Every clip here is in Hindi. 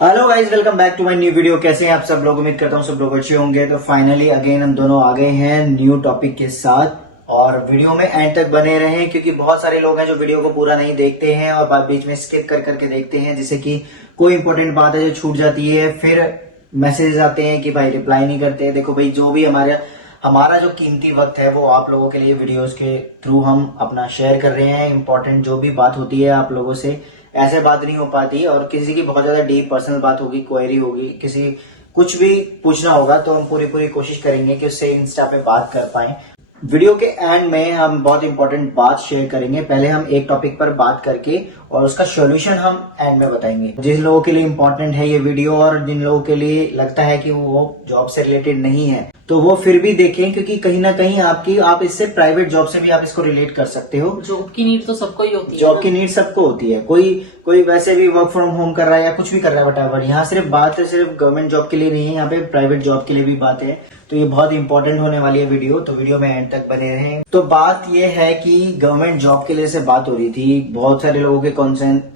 Hello guys, welcome back to my new video. कैसे हैं आप सब लोग? उम्मीद करता हूँ सब लोग अच्छे होंगे। तो फाइनली अगेन हम दोनों आ गए हैं न्यू टॉपिक के साथ, और वीडियो में एंड तक बने रहें क्योंकि बहुत सारे लोग हैं जो वीडियो को पूरा नहीं देखते हैं और बाद बीच में स्किप कर करके देखते हैं, जिससे कि कोई इंपॉर्टेंट बात है जो छूट जाती है, फिर मैसेजेस आते हैं कि भाई रिप्लाई नहीं करते। देखो भाई, जो भी हमारा जो कीमती वक्त है वो आप लोगों के लिए वीडियोस के थ्रू हम अपना शेयर कर रहे हैं। इंपॉर्टेंट जो भी बात होती है आप लोगों से ऐसे बात नहीं हो पाती, और किसी की बहुत ज्यादा डीप पर्सनल बात होगी, क्वेरी होगी, किसी कुछ भी पूछना होगा तो हम पूरी कोशिश करेंगे कि उससे इंस्टा पे बात कर पाए। वीडियो के एंड में हम बहुत इंपॉर्टेंट बात शेयर करेंगे। पहले हम एक टॉपिक पर बात करके और उसका सॉल्यूशन हम एंड में बताएंगे। जिन लोगों के लिए इंपॉर्टेंट है ये वीडियो और जिन लोगों के लिए लगता है कि वो जॉब से रिलेटेड नहीं है तो वो फिर भी देखें, क्योंकि कहीं ना कहीं आप इससे प्राइवेट जॉब से भी आप इसको रिलेट कर सकते हो। जॉब की नीड तो सबको ही होती है। जॉब की नीड सबको होती है। कोई वैसे भी वर्क फ्रॉम होम कर रहा है या कुछ भी कर रहा है, बट यहाँ सिर्फ बात है सिर्फ गवर्नमेंट जॉब के लिए नहीं है, यहाँ पे प्राइवेट जॉब के लिए भी बात है। तो ये बहुत इंपॉर्टेंट होने वाली है वीडियो, तो वीडियो में एंड तक बने रहें। तो बात ये है कि गवर्नमेंट जॉब के लिए से बात हो रही थी। बहुत सारे लोगों के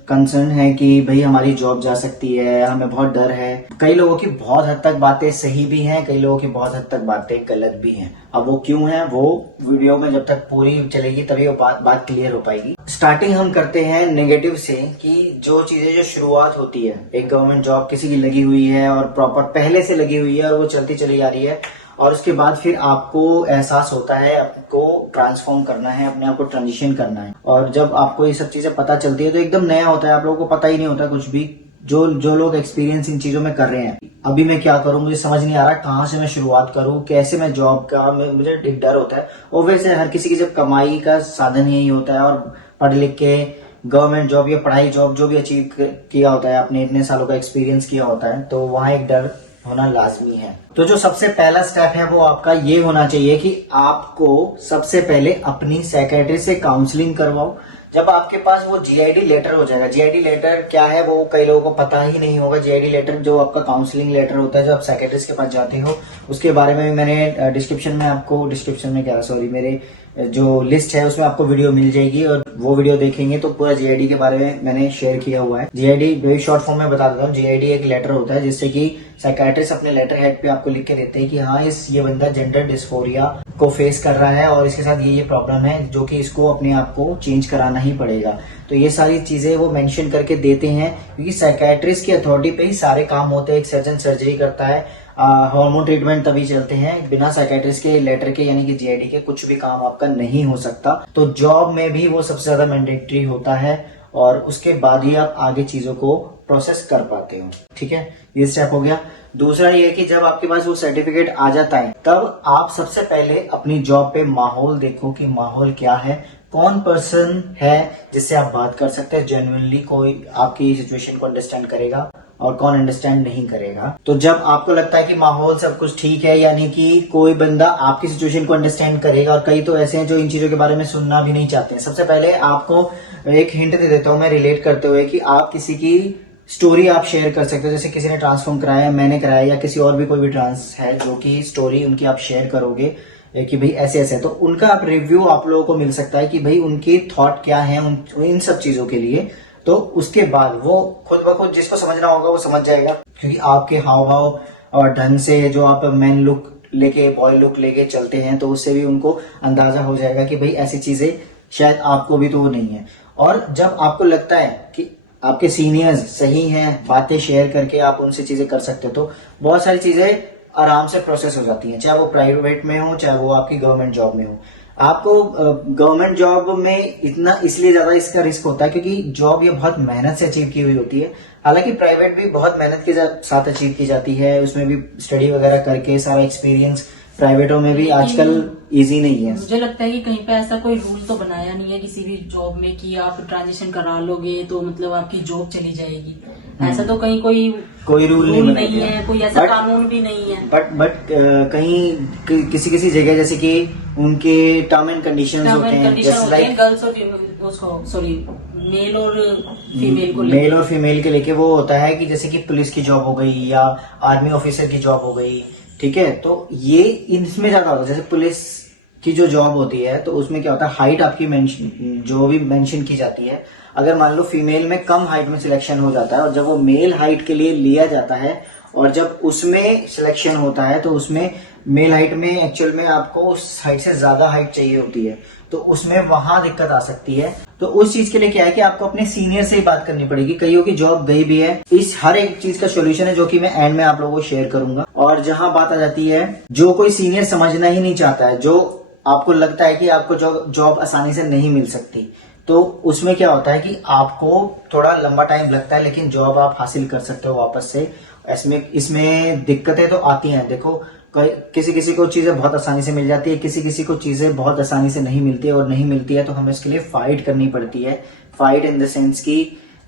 कंसर्न है कि भाई हमारी जॉब जा सकती है, हमें बहुत डर है। कई लोगों की बहुत हद तक बातें सही भी हैं, कई लोगों की बहुत हद तक बातें गलत भी हैं। अब वो क्यों है, वो वीडियो में जब तक पूरी चलेगी तभी वो बात क्लियर हो पाएगी। स्टार्टिंग हम करते हैं नेगेटिव से, कि जो चीजें जो शुरुआत होती है, एक गवर्नमेंट जॉब किसी की लगी हुई है और प्रॉपर पहले से लगी हुई है और वो चलती चली आ रही है, और उसके बाद फिर आपको एहसास होता है आपको ट्रांसफॉर्म करना है, अपने आप को ट्रांजिशन करना है। और जब आपको ये सब चीजें पता चलती है तो एकदम नया होता है, आप लोगों को पता ही नहीं होता कुछ भी। जो लोग एक्सपीरियंस इन चीजों में कर रहे हैं, अभी मैं क्या करूं, मुझे समझ नहीं आ रहा कहाँ से मैं शुरुआत करूं, कैसे मैं जॉब का, मुझे एक डर होता है। और वैसे हर किसी की जब कमाई का साधन यही होता है, और पढ़ लिख के गवर्नमेंट जॉब या पढ़ाई जॉब जो भी अचीव किया होता है, आपने इतने सालों का एक्सपीरियंस किया होता है, तो वहां एक डर होना लाजमी है। तो जो सबसे पहला स्टेप है वो आपका ये होना चाहिए कि आपको सबसे पहले अपनी साइकियाट्री से काउंसलिंग करवाओ। जब आपके पास वो जीआईडी लेटर हो जाएगा, जीआईडी लेटर क्या है वो कई लोगों को पता ही नहीं होगा। जीआईडी लेटर जो आपका काउंसलिंग लेटर होता है, जो आप साइकियाट्रिस्ट के पास जाते हो, उसके बारे में मैंने मेरे जो लिस्ट है उसमें आपको वीडियो मिल जाएगी, और वो वीडियो देखेंगे तो पूरा जीआईडी के बारे में मैंने शेयर किया हुआ है। जीआईडी वेरी शॉर्ट फॉर्म में बता देता हूँ। जीआईडी एक लेटर होता है जिससे कि साइकियाट्रिस्ट अपने लेटर हेड पे आपको लिख के देते हैं कि हाँ ये बंदा जेंडर डिस्फोरिया को फेस कर रहा है और इसके साथ ये प्रॉब्लम है, जो कि इसको अपने आप को चेंज कराना ही पड़ेगा। तो ये सारी चीजें वो मेंशन करके देते हैं, क्योंकि साइकियाट्रिस्ट की अथॉरिटी पे ही सारे काम होते हैं। एक सर्जन सर्जरी करता है, हार्मोन ट्रीटमेंट तभी चलते हैं। बिना साइकियाट्रिस्ट के लेटर के यानी कि जीआईडी के कुछ भी काम आपका नहीं हो सकता। तो जॉब में भी वो सबसे ज्यादा मैंडेटरी होता है, और उसके बाद ही आप आगे चीजों को प्रोसेस कर पाते हो। ठीक है, ये स्टेप हो गया। दूसरा ये कि जब आपके पास वो सर्टिफिकेट आ जाता है, तब आप सबसे पहले अपनी जॉब पे माहौल देखो कि माहौल क्या है, कौन पर्सन है जिससे आप बात कर सकते हैं, जेन्युइनली कोई आपकी सिचुएशन को अंडरस्टैंड करेगा, और कौन अंडरस्टैंड नहीं करेगा। तो जब आपको लगता है कि माहौल सब कुछ ठीक है, यानी कि कोई बंदा आपकी सिचुएशन को अंडरस्टैंड करेगा, और कई तो ऐसे हैं जो इन चीजों के बारे में सुनना भी नहीं चाहते हैं। सबसे पहले आपको एक हिंट दे देता हूं मैं रिलेट करते हुए, कि आप किसी की स्टोरी आप शेयर कर सकते हो। जैसे किसी ने ट्रांसफॉर्म कराया, मैंने कराया, या किसी और भी कोई भी ट्रांस है जो कि स्टोरी उनकी आप शेयर करोगे कि भाई ऐसे ऐसे, तो उनका आप रिव्यू आप लोगों को मिल सकता है कि भाई उनकी थॉट क्या है इन सब चीजों के लिए। तो उसके बाद वो खुद ब खुद जिसको समझना होगा वो समझ जाएगा, क्योंकि आपके हाव भाव और ढंग से जो आप मैन लुक लेके बॉय लुक लेके चलते हैं, तो उससे भी उनको अंदाजा हो जाएगा कि भाई ऐसी चीजें शायद आपको भी तो वो नहीं है। और जब आपको लगता है कि आपके सीनियर्स सही हैं, बातें शेयर करके आप उनसे चीजें कर सकते हो, तो बहुत सारी चीजें आराम से प्रोसेस हो जाती हैं, चाहे वो प्राइवेट में हो चाहे वो आपकी गवर्नमेंट जॉब में हो। आपको गवर्नमेंट जॉब में इतना इसलिए ज्यादा इसका रिस्क होता है क्योंकि जॉब ये बहुत मेहनत से अचीव की हुई होती है। हालांकि प्राइवेट भी बहुत मेहनत के साथ अचीव की जाती है, उसमें भी स्टडी वगैरह करके सारा एक्सपीरियंस प्राइवेटों में भी आजकल इजी नहीं है। मुझे लगता है कि कहीं पे ऐसा कोई रूल तो बनाया नहीं है किसी भी जॉब में कि आप ट्रांजिशन करा लोगे तो मतलब आपकी जॉब चली जाएगी। ऐसा तो कहीं कोई रूल नहीं है, कोई ऐसा कानून भी नहीं है। बट कहीं किसी जगह जैसे कि उनके टर्म एंड कंडीशंस होते हैं, गर्ल्स और सॉरी मेल और फीमेल के लेके वो होता है कि जैसे कि पुलिस की जॉब हो गई या आर्मी ऑफिसर की जॉब हो गई, ठीक है। तो ये इसमें ज्यादा होता है, जैसे पुलिस की जो जॉब होती है तो उसमें क्या होता है, हाइट आपकी जो भी मेंशन की जाती है, अगर मान लो फीमेल में कम हाइट में सिलेक्शन हो जाता है और जब वो मेल हाइट के लिए लिया जाता है और जब उसमें सिलेक्शन होता है तो उसमें मेल हाइट में एक्चुअल में आपको उस हाइट से ज्यादा हाइट चाहिए होती है, तो उसमें वहां दिक्कत आ सकती है। तो उस चीज के लिए क्या है कि आपको अपने सीनियर से ही बात करनी पड़ेगी। कईयों की जॉब गई भी है। इस हर एक चीज का सोल्यूशन है जो कि मैं एंड में आप लोगों को शेयर करूंगा। और जहां बात आ जाती है, जो कोई सीनियर समझना ही नहीं चाहता है, जो आपको लगता है कि आपको जॉब आसानी से नहीं मिल सकती, तो उसमें क्या होता है कि आपको थोड़ा लंबा टाइम लगता है लेकिन जॉब आप हासिल कर सकते हो वापस से। इसमें दिक्कतें तो आती हैं। देखो, किसी किसी को चीजें बहुत आसानी से मिल जाती है, किसी किसी को चीजें बहुत आसानी से नहीं मिलती है, और नहीं मिलती है तो हमें इसके लिए फाइट करनी पड़ती है। फाइट इन द सेंस की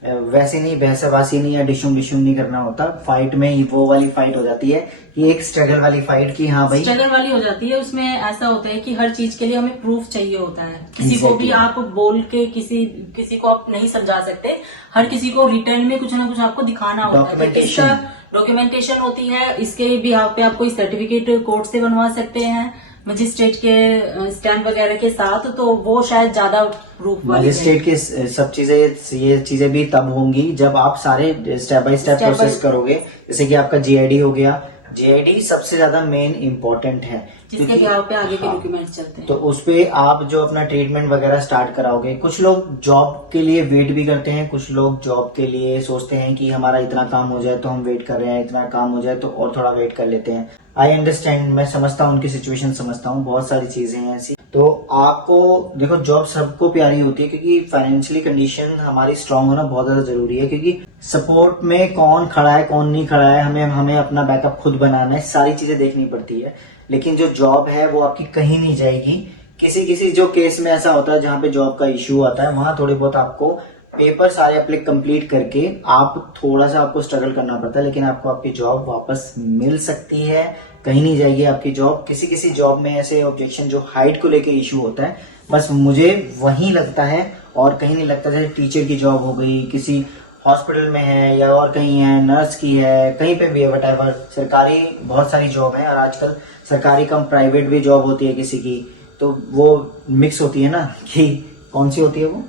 वैसे नहीं, बहसबासी नहीं या डिशुम नहीं करना होता। फाइट में वो वाली फाइट हो जाती है कि एक स्ट्रगल वाली फाइट की हाँ भाई स्ट्रगल वाली हो जाती है। उसमें ऐसा होता है कि हर चीज के लिए हमें प्रूफ चाहिए होता है। किसी को भी आप बोल के किसी को आप नहीं समझा सकते। हर किसी को रिटर्न में कुछ ना कुछ आपको दिखाना होता है। इसका डॉक्यूमेंटेशन होती है। इसके भी आप पे आप कोई सर्टिफिकेट कोर्ट से बनवा सकते हैं मजिस्ट्रेट के स्टैम्प वगैरह के साथ, तो वो शायद ज्यादा प्रूफ वाली मजिस्ट्रेट की सब चीजें, ये चीजें भी तब होंगी जब आप सारे स्टेप बाय स्टेप प्रोसेस करोगे। जैसे कि आपका जीआईडी हो गया। जीआईडी सबसे ज्यादा मेन इम्पोर्टेंट है, जिसके बिहाव पे आगे के डॉक्यूमेंट्स चलते हैं। तो उस पे आप जो अपना ट्रीटमेंट वगैरह स्टार्ट कराओगे। कुछ लोग जॉब के लिए वेट भी करते हैं, कुछ लोग जॉब के लिए सोचते हैं कि हमारा इतना काम हो जाए तो हम वेट कर रहे हैं, इतना काम हो जाए तो और थोड़ा वेट कर लेते हैं। आई अंडरस्टैंड, मैं समझता हूँ उनकी सिचुएशन, समझता हूँ। बहुत सारी चीजें हैं ऐसी। तो आपको देखो, जॉब सबको प्यारी होती है क्योंकि फाइनेंशियली कंडीशन हमारी स्ट्रांग होना बहुत ज्यादा जरूरी है, क्योंकि सपोर्ट में कौन खड़ा है कौन नहीं खड़ा है, हमें अपना बैकअप खुद बनाना है, सारी चीजें देखनी पड़ती है। लेकिन जो जॉब है वो आपकी कहीं नहीं जाएगी। किसी जो केस में ऐसा होता है जहाँ पे जॉब का इश्यू आता है, वहां थोड़ी बहुत आपको पेपर सारे अप्लाई कंप्लीट करके आप थोड़ा सा आपको स्ट्रगल करना पड़ता है, लेकिन आपको आपकी जॉब वापस मिल सकती है। कहीं नहीं जाएगी आपकी जॉब। किसी जॉब में ऐसे ऑब्जेक्शन जो हाइट को लेके इश्यू होता है, बस मुझे वही लगता है और कहीं नहीं लगता। जैसे टीचर की जॉब हो गई, किसी हॉस्पिटल में है या और कहीं है, नर्स की है, कहीं पे भी है, वटएवर। सरकारी बहुत सारी जॉब है और आजकल सरकारी कम प्राइवेट भी जॉब होती है किसी की, तो वो मिक्स होती है ना, कि कौन सी होती है वो,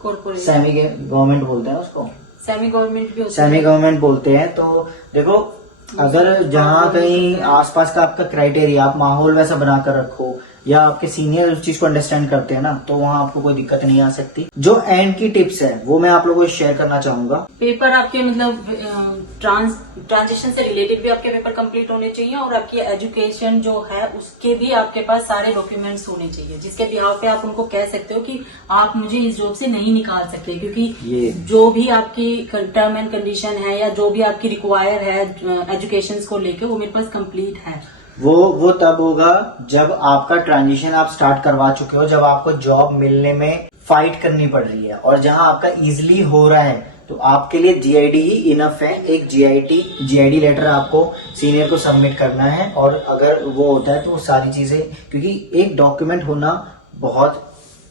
कॉर्पोरेट सेमी गवर्नमेंट बोलते हैं उसको, सेमी गवर्नमेंट भी होती सेमी गवर्नमेंट बोलते हैं। तो देखो, अगर जहाँ कहीं आसपास का आपका क्राइटेरिया, आप माहौल वैसा बनाकर रखो या आपके सीनियर उस चीज को अंडरस्टैंड करते हैं ना, तो वहाँ आपको कोई दिक्कत नहीं आ सकती। जो एंड की टिप्स है वो मैं आप लोगों को शेयर करना चाहूंगा। पेपर आपके मतलब ट्रांजिशन से रिलेटेड भी आपके पेपर कंप्लीट होने चाहिए, और आपकी एजुकेशन जो है उसके भी आपके पास सारे डॉक्यूमेंट्स होने चाहिए, जिसके बिहाव पे आप उनको कह सकते हो कि आप मुझे इस जॉब से नहीं निकाल सकते, क्योंकि जो भी आपकी टर्म एंड कंडीशन है या जो भी आपकी रिक्वायर है एजुकेशन को लेके, वो मेरे पास कंप्लीट है। वो तब होगा जब आपका ट्रांजिशन आप स्टार्ट करवा चुके हो, जब आपको जॉब मिलने में फाइट करनी पड़ रही है, और जहां आपका इजीली हो रहा है तो आपके लिए जीआईडी ही इनफ है। एक जीआईडी लेटर आपको सीनियर को सबमिट करना है, और अगर वो होता है तो सारी चीजें, क्योंकि एक डॉक्यूमेंट होना बहुत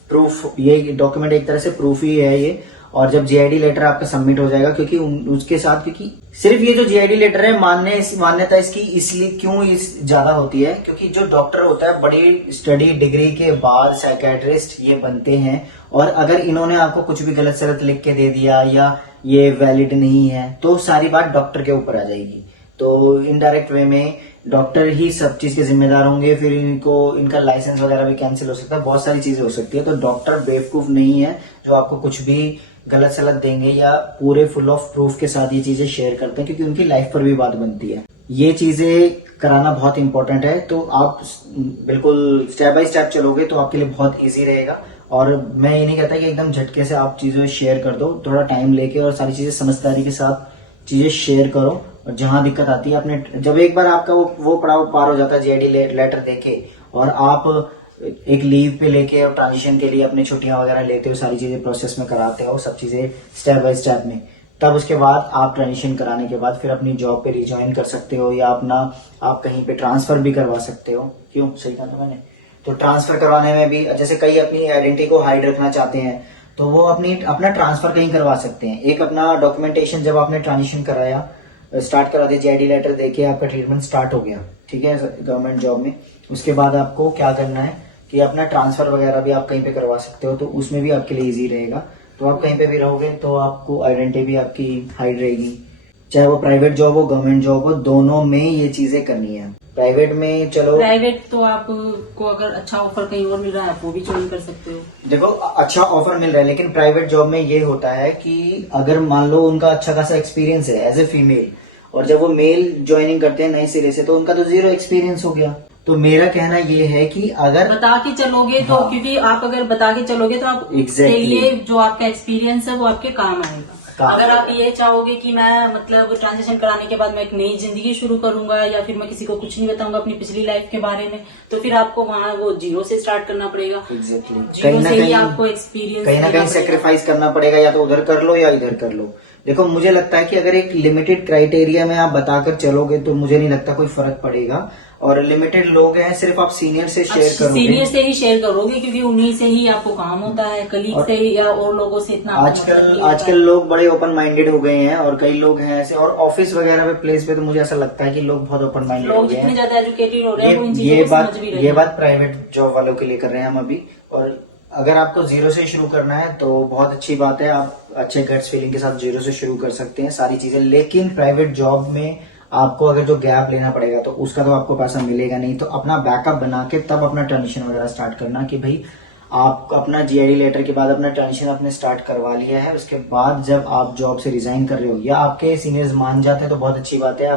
प्रूफ, ये डॉक्यूमेंट एक तरह से प्रूफ ही है ये। और जब जीआईडी लेटर आपका सबमिट हो जाएगा, क्योंकि उसके साथ, क्योंकि सिर्फ ये जो जीआईडी लेटर है, मान्यता इसकी इसलिए क्यों ज्यादा होती है, क्योंकि जो डॉक्टर होता है बड़ी स्टडी डिग्री के बाद साइकेट्रिस्ट ये बनते हैं, और अगर इन्होंने आपको कुछ भी गलत सलत लिख के दे दिया या ये वैलिड नहीं है तो सारी बात डॉक्टर के ऊपर आ जाएगी। तो इनडायरेक्ट वे में डॉक्टर ही सब चीज के जिम्मेदार होंगे, फिर इनका लाइसेंस वगैरह भी कैंसिल हो सकता है, बहुत सारी चीजें हो सकती है। तो डॉक्टर बेवकूफ नहीं है जो आपको कुछ भी गलत सलत देंगे या पूरे फुल ऑफ प्रूफ के साथ ये चीजें शेयर करते हैं, क्योंकि उनकी लाइफ पर भी बात बनती है। ये चीजें कराना बहुत इंपॉर्टेंट है। तो आप बिल्कुल स्टेप बाय स्टेप चलोगे तो आपके लिए बहुत ईजी रहेगा। और मैं ये नहीं कहता कि एकदम झटके से आप चीजें शेयर कर दो, थोड़ा टाइम लेके और सारी चीजें समझदारी के साथ चीजें शेयर करो। और जहां दिक्कत आती है, अपने जब एक बार आपका वो पड़ाव पार हो जाता है जीआईडी लेटर देके, और आप एक लीव पे लेके और ट्रांजिशन के लिए अपनी छुट्टियां वगैरह लेते हो, सारी चीजें प्रोसेस में कराते हो, सब चीजें स्टेप बाय स्टेप में, तब उसके बाद आप ट्रांजिशन कराने के बाद फिर अपनी जॉब पे रिज्वाइन कर सकते हो, या आप कहीं पे ट्रांसफर भी करवा सकते हो। क्यों, सही कहा था मैंने? तो ट्रांसफर करवाने में भी, जैसे कई अपनी आइडेंटिटी को हाइड रखना चाहते हैं तो वो अपना ट्रांसफर कहीं करवा सकते हैं। एक अपना डॉक्यूमेंटेशन जब आपने ट्रांजिशन कराया, स्टार्ट करा दिया, जीआईडी लेटर देके आपका ट्रीटमेंट स्टार्ट हो गया, ठीक है, गवर्नमेंट जॉब में। उसके बाद आपको क्या करना है कि अपना ट्रांसफर वगैरह भी आप कहीं पे करवा सकते हो, तो उसमें भी आपके लिए इजी रहेगा। तो आप कहीं पे भी रहोगे तो आपको आइडेंटिटी भी आपकी हाइड रहेगी। चाहे वो प्राइवेट जॉब हो, गवर्नमेंट जॉब हो, दोनों में ये चीजें करनी है। प्राइवेट में चलो, प्राइवेट तो आपको अगर अच्छा ऑफर कहीं और मिल रहा है आप वो भी ज्वाइन कर सकते हो। देखो अच्छा ऑफर मिल रहा है, लेकिन प्राइवेट जॉब में ये होता है कि अगर मान लो उनका अच्छा खासा एक्सपीरियंस है एज ए फीमेल, और जब वो मेल ज्वाइनिंग करते हैं नए सिरे से, तो उनका तो 0 एक्सपीरियंस हो गया। तो मेरा कहना ये है कि अगर बता के चलोगे तो हाँ, क्योंकि आप अगर बता के चलोगे तो आप Exactly. के लिए जो आपका एक्सपीरियंस है वो आपके काम आएगा। अगर आप ये चाहोगे कि मैं मतलब ट्रांजिशन कराने के बाद मैं एक नई जिंदगी शुरू करूंगा या फिर मैं किसी को कुछ नहीं बताऊंगा अपनी पिछली लाइफ के बारे में, तो फिर आपको वहाँ वो 0 से स्टार्ट करना पड़ेगा। एग्जैक्टली, जीरो से ही आपको एक्सपीरियंस कहीं ना कहीं सेक्रीफाइस करना पड़ेगा, या तो उधर कर लो या इधर कर लो। देखो मुझे लगता है कि अगर एक लिमिटेड क्राइटेरिया में आप बताकर चलोगे तो मुझे नहीं लगता कोई फर्क पड़ेगा। और लिमिटेड लोग हैं, सिर्फ आप सीनियर से शेयर करोगे, सीनियर से ही शेयर करोगे क्योंकि उन्हीं से ही आपको काम होता है, कलीग से ही या और लोगों से इतना आजकल लोग बड़े ओपन माइंडेड हो गए हैं, और कई लोग हैं ऐसे, और ऑफिस वगैरह पे प्लेस पे तो मुझे ऐसा लगता है कि लोग बहुत ओपन माइंडेड हो लोग गए जितने हैं। ज्यादा एजुकेटेड हो रहे हैं वो इन चीजों को समझ भी रहे हैं। ये बात प्राइवेट जॉब वालों के लिए कर रहे हैं हम अभी। और अगर आपको 0 से शुरू करना है तो बहुत अच्छी बात है, आप अच्छे गट्स फीलिंग के साथ 0 से शुरू कर सकते हैं सारी चीजें। लेकिन प्राइवेट जॉब में आपको अगर जो गैप लेना पड़ेगा तो उसका तो आपको पैसा मिलेगा नहीं। तो अपना बैकअप बना के तब अपना ट्रांजिशन वगैरह स्टार्ट करना, कि भाई आप अपना जीआईडी लेटर के बाद अपना ट्रांजिशन आपने स्टार्ट करवा लिया है, उसके बाद जब आप जॉब से रिजाइन कर रहे हो या आपके सीनियर्स मान जाते हैं तो बहुत अच्छी बात है।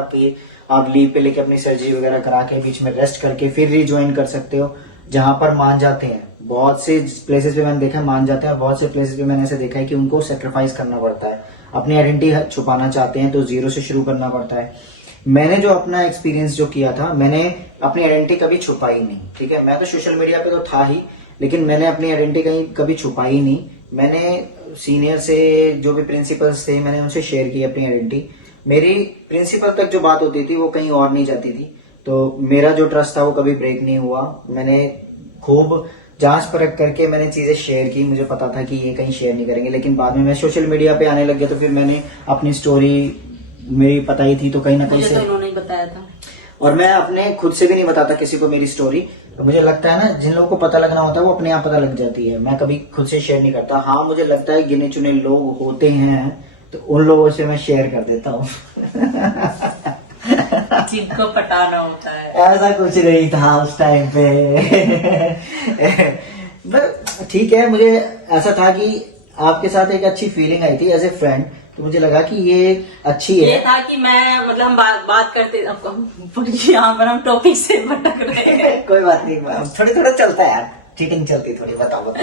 आप लीव पे लेके अपनी सर्जरी वगैरह करा के बीच में रेस्ट करके फिर रिज्वाइन कर सकते हो। जहां पर मान जाते हैं, बहुत से प्लेसेस पे मैंने देखा है मान जाते हैं, बहुत से प्लेसेस पे मैंने ऐसे देखा है कि उनको सेक्रीफाइस करना पड़ता है, अपनी आइडेंटिटी छुपाना चाहते हैं तो 0 से शुरू करना पड़ता है। मैंने जो अपना एक्सपीरियंस जो किया था, मैंने अपनी आइडेंटिटी कभी छुपाई नहीं, ठीक है। मैं तो सोशल मीडिया पे तो था ही, लेकिन मैंने अपनी आइडेंटिटी कहीं कभी छुपाई नहीं। मैंने सीनियर से जो भी प्रिंसिपल्स थे मैंने उनसे शेयर की अपनी आइडेंटिटी। मेरी प्रिंसिपल तक जो बात होती थी वो कहीं और नहीं जाती थी, तो मेरा जो ट्रस्ट था वो कभी ब्रेक नहीं हुआ। मैंने खूब जांच परख करके मैंने चीजें शेयर की, मुझे पता था कि ये कहीं शेयर नहीं करेंगे। लेकिन बाद में मैं सोशल मीडिया पे आने लग गया तो फिर मैंने अपनी स्टोरी मेरी पता ही थी तो कहीं ना कहीं मुझे से तो इन्होंने ही बताया था, और मैं अपने खुद से भी नहीं बताता किसी को मेरी स्टोरी। तो मुझे लगता है ना, जिन लोगों को पता लगना होता है वो अपने आप पता लग जाती है। मैं कभी खुद से शेयर नहीं करता। हाँ मुझे लगता है गिने चुने लोग होते हैं तो उन लोगों से मैं शेयर कर देता हूँ। जिनको पटाना होता है। ऐसा कुछ नहीं था उस टाइम पे। ठीक है, मुझे ऐसा था कि आपके साथ एक अच्छी फीलिंग आई थी एज ए फ्रेंड, तो मुझे लगा कि ये अच्छी है। ये था कि मैं मतलब हम बात करते यहाँ पर हम टॉपिक से भटक रहे हैं। कोई बात नहीं, थोड़ा चलता है यार, ठीक नहीं चलती थोड़ी, बताओ।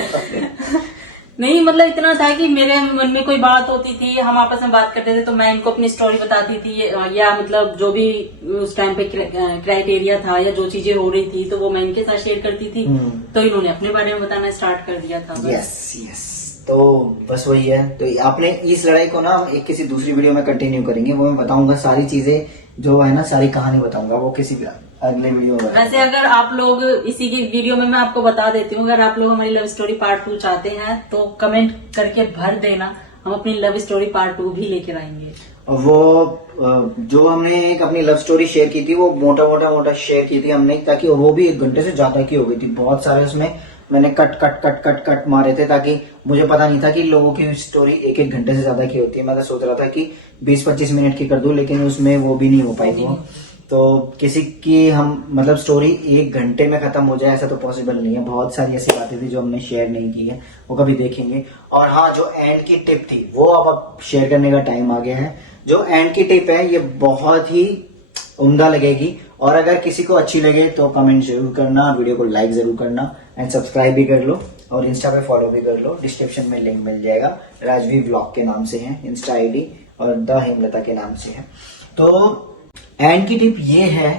नहीं मतलब इतना था कि मेरे मन में कोई बात होती थी, हम आपस में बात करते थे तो मैं इनको अपनी स्टोरी बताती थी, या मतलब जो भी उस टाइम पे क्राइटेरिया था या जो चीजें हो रही थी तो वो मैं इनके साथ शेयर करती थी। तो इन्होंने अपने बारे में बताना स्टार्ट कर दिया था। यस, तो बस वही है। तो आपने इस लड़ाई को ना हम एक किसी दूसरी वीडियो में कंटिन्यू करेंगे, वो मैं बताऊंगा सारी चीजें जो है ना, सारी कहानी बताऊंगा वो किसी अगले वीडियो में। वैसे अगर आप लोग इसी की वीडियो में मैं आपको बता देती हूँ, अगर आप लोग हमारी लव स्टोरी पार्ट 2 चाहते हैं तो कमेंट करके भर देना, हम अपनी लव स्टोरी पार्ट 2 भी लेकर आएंगे। वो जो हमने एक अपनी लव स्टोरी शेयर की थी वो मोटा शेयर की थी हमने, ताकि वो भी 1 घंटे से ज्यादा की हो गई थी। बहुत सारे उसमें मैंने कट मारे थे, ताकि मुझे पता नहीं था कि लोगों की स्टोरी 1 घंटे से ज्यादा की होती है। मैं तो सोच रहा था कि 20-25 मिनट की कर दूं, लेकिन उसमें वो भी नहीं हो पाई वो। तो किसी की हम मतलब स्टोरी 1 घंटे में खत्म हो जाए ऐसा तो पॉसिबल नहीं है। बहुत सारी ऐसी बातें थी जो हमने शेयर नहीं की है, वो कभी देखेंगे। और हाँ, जो एंड की टिप थी वो अब शेयर करने का टाइम आ गया है। जो एंड की टिप है ये बहुत ही उम्दा लगेगी, और अगर किसी को अच्छी लगे तो कमेंट जरूर करना, वीडियो को लाइक जरूर करना, एंड सब्सक्राइब भी कर लो, और इंस्टा पे फॉलो भी कर लो। डिस्क्रिप्शन में लिंक मिल जाएगा, राजवी व्लॉग के नाम से है इंस्टा आईडी, और द हेमलता के नाम से है। तो एंड की टिप ये है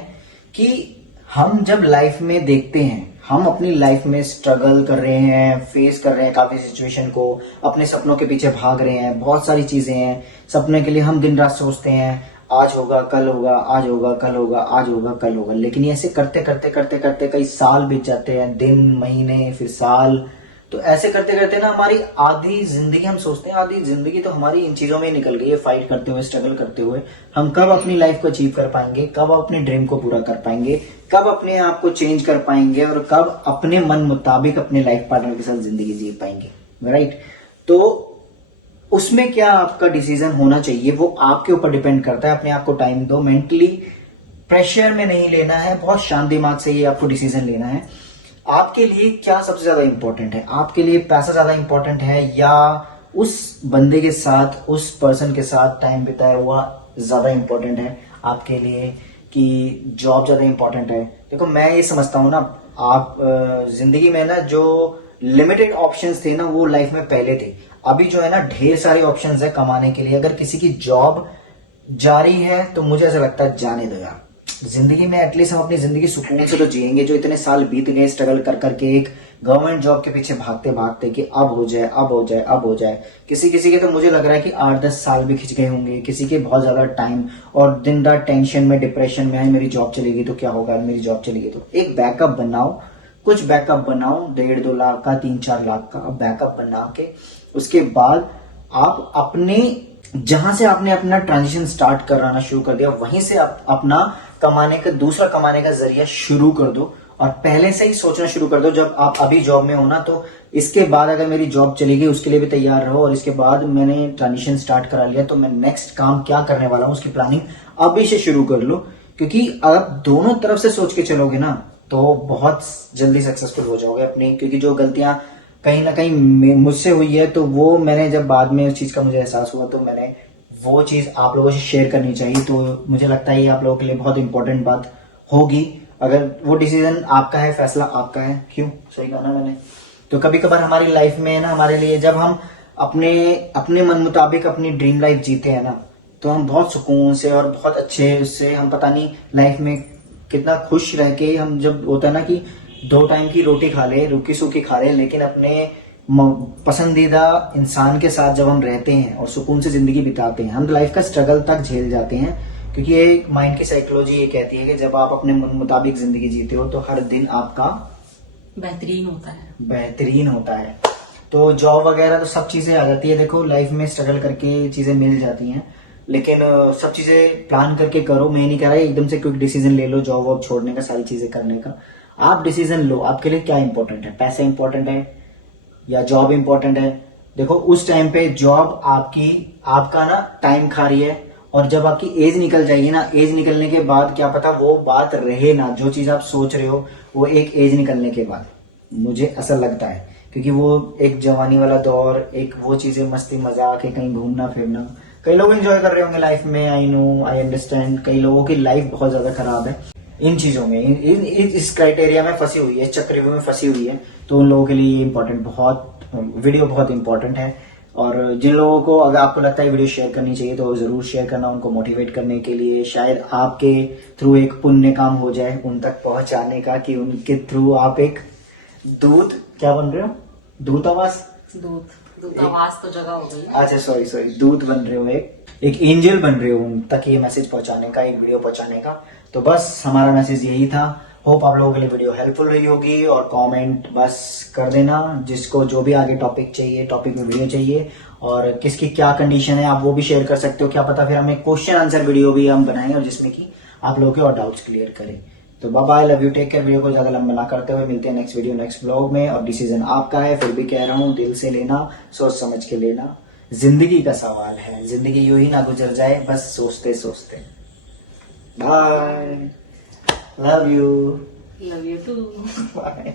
कि हम जब लाइफ में देखते हैं, हम अपनी लाइफ में स्ट्रगल कर रहे हैं, फेस कर रहे हैं काफी सिचुएशन को, अपने सपनों के पीछे भाग रहे हैं, बहुत सारी चीजें हैं, सपने के लिए हम दिन रात सोचते हैं, आज होगा कल होगा, आज होगा कल होगा, आज होगा कल होगा। लेकिन ऐसे करते करते कई साल बीत जाते हैं, दिन महीने फिर साल। तो ऐसे करते करते ना हमारी आधी जिंदगी, हम सोचते हैं आधी जिंदगी तो हमारी इन चीजों में ही निकल गई है, फाइट करते हुए, स्ट्रगल करते हुए। हम कब अपनी लाइफ को अचीव कर पाएंगे, कब अपने ड्रीम को पूरा कर पाएंगे, कब अपने आप को चेंज कर पाएंगे और कब अपने मन मुताबिक अपने लाइफ पार्टनर के साथ जिंदगी जी पाएंगे, राइट। तो उसमें क्या आपका डिसीजन होना चाहिए वो आपके ऊपर डिपेंड करता है। अपने आप को टाइम दो, मेंटली प्रेशर में नहीं लेना है, बहुत शांत दिमाग से ये आपको डिसीजन लेना है। आपके लिए क्या सबसे ज्यादा इंपॉर्टेंट है? आपके लिए पैसा ज्यादा इंपॉर्टेंट है या उस बंदे के साथ, उस पर्सन के साथ टाइम बिताया हुआ ज्यादा इंपॉर्टेंट है आपके लिए, कि जॉब ज्यादा इंपॉर्टेंट है? देखो मैं ये समझता हूँ ना, आप जिंदगी में ना जो लिमिटेड ऑप्शंस थे ना वो लाइफ में पहले थे, अभी जो है ना ढेर सारे ऑप्शंस है कमाने के लिए। अगर किसी की जॉब जा रही है तो मुझे ऐसा लगता है जाने दो यार, जिंदगी में एटलीस्ट हम अपनी जिंदगी सुकून से तो जिएंगे। जो इतने साल बीत गए स्ट्रगल कर करके एक गवर्नमेंट जॉब के पीछे भागते भागते कि अब हो जाए, अब हो जाए, अब हो जाए। किसी किसी के तो मुझे लग रहा है कि 8-10 साल भी खिंच गए होंगे, किसी के बहुत ज्यादा टाइम, और दिन रात टेंशन में, डिप्रेशन में, मेरी जॉब चलेगी तो क्या होगा, मेरी जॉब चलेगी तो। एक बैकअप बनाओ, कुछ बैकअप बनाओ, 1.5-2 लाख का, 3-4 लाख का बैकअप बना के उसके बाद आप अपने जहां से आपने अपना ट्रांजिशन स्टार्ट कराना शुरू कर दिया वहीं से आप अपना कमाने का, दूसरा कमाने का जरिया शुरू कर दो। और पहले से ही सोचना शुरू कर दो, जब आप अभी जॉब में हो ना, तो इसके बाद अगर मेरी जॉब चली गई उसके लिए भी तैयार रहो, और इसके बाद मैंने ट्रांजिशन स्टार्ट करा लिया तो मैं नेक्स्ट काम क्या करने वाला हूं उसकी प्लानिंग अभी से शुरू कर लो। क्योंकि आप दोनों तरफ से सोच के चलोगे ना तो बहुत जल्दी सक्सेसफुल हो जाओगे अपनी। क्योंकि जो गलतियां कहीं ना कहीं मुझसे हुई है तो वो मैंने जब बाद में उस चीज का मुझे एहसास हुआ तो मैंने वो चीज आप लोगों से शेयर करनी चाहिए। तो मुझे लगता है ये आप लोगों के लिए बहुत इंपॉर्टेंट बात होगी। अगर वो डिसीजन आपका है, फैसला आपका है, क्यों, सही कहा ना मैंने। तो कभी कभार हमारी लाइफ में ना, हमारे लिए जब हम अपने मन मुताबिक अपनी ड्रीम लाइफ जीते हैं ना, तो हम बहुत सुकून से और बहुत अच्छे उससे, हम पता नहीं लाइफ में कितना खुश रह के, हम जब होता है ना कि 2 टाइम की रोटी खा ले, रूखी सूखी खा ले, लेकिन अपने पसंदीदा इंसान के साथ जब हम रहते हैं और सुकून से जिंदगी बिताते हैं, हम लाइफ का स्ट्रगल तक झेल जाते हैं। क्योंकि ये माइंड की साइकोलॉजी ये कहती है कि जब आप अपने मन मुताबिक जिंदगी जीते हो तो हर दिन आपका बेहतरीन होता है, बेहतरीन होता है। तो जॉब वगैरह तो सब चीजें आ जाती है, देखो लाइफ में स्ट्रगल करके चीजें मिल जाती हैं, लेकिन सब चीजें प्लान करके करो। मैं नहीं कह रहा एकदम से क्विक डिसीजन ले लो जॉब वॉब छोड़ने का, सारी चीजें करने का। आप डिसीजन लो, आपके लिए क्या इंपॉर्टेंट है, पैसा इंपॉर्टेंट है या जॉब इंपॉर्टेंट है। देखो उस टाइम पे जॉब आपका ना टाइम खा रही है, और जब आपकी एज निकल जाएगी ना, एज निकलने के बाद क्या पता वो बात रहे ना, जो चीज आप सोच रहे हो वो एक एज निकलने के बाद, मुझे ऐसा लगता है। क्योंकि वो एक जवानी वाला दौर, एक वो चीजें, मस्ती मजाक है, कहीं घूमना फिरना, कई लोग एंजॉय कर रहे होंगे लाइफ में, आई नो, आई अंडरस्टैंड। कई लोगों की लाइफ बहुत ज्यादा खराब है इन चीजों में, इस क्राइटेरिया में फंसी हुई है, चक्रव्यूह में फंसी हुई है। तो उन लोगों के लिए ये इंपॉर्टेंट, बहुत वीडियो बहुत इंपॉर्टेंट है। और जिन लोगों को अगर आपको लगता है वीडियो शेयर करनी चाहिए तो जरूर शेयर करना, उनको मोटिवेट करने के लिए, शायद आपके थ्रू एक पुण्य काम हो जाए उन तक पहुंचाने का, कि उनके थ्रू आप एक दूत, क्या बन रहे हो, दूतावास तो जगह हो गई। अच्छा सॉरी, दूत बन रहे हो, एक एंजल बन रहे हो उन तक ये मैसेज पहुंचाने का, एक वीडियो पहुंचाने का। तो बस हमारा मैसेज यही था। होप आप लोगों के लिए वीडियो हेल्पफुल रही होगी, और कमेंट बस कर देना जिसको जो भी आगे टॉपिक चाहिए, टॉपिक में वीडियो चाहिए, और किसकी क्या कंडीशन है आप वो भी शेयर कर सकते हो। क्या पता फिर हमें क्वेश्चन आंसर वीडियो भी हम बनाएं, और जिसमें कि आप लोगों के और डाउट्स क्लियर करें। तो bye bye, love you, take care. Video को ज्यादा लंबा ना करते हुए मिलते हैं नेक्स्ट वीडियो, नेक्स्ट ब्लॉग में। और डिसीजन आपका है, फिर भी कह रहा हूँ दिल से लेना, सोच समझ के लेना। जिंदगी का सवाल है, जिंदगी यूं ही ना गुजर जाए बस सोचते सोचते। Bye, love you too. Bye.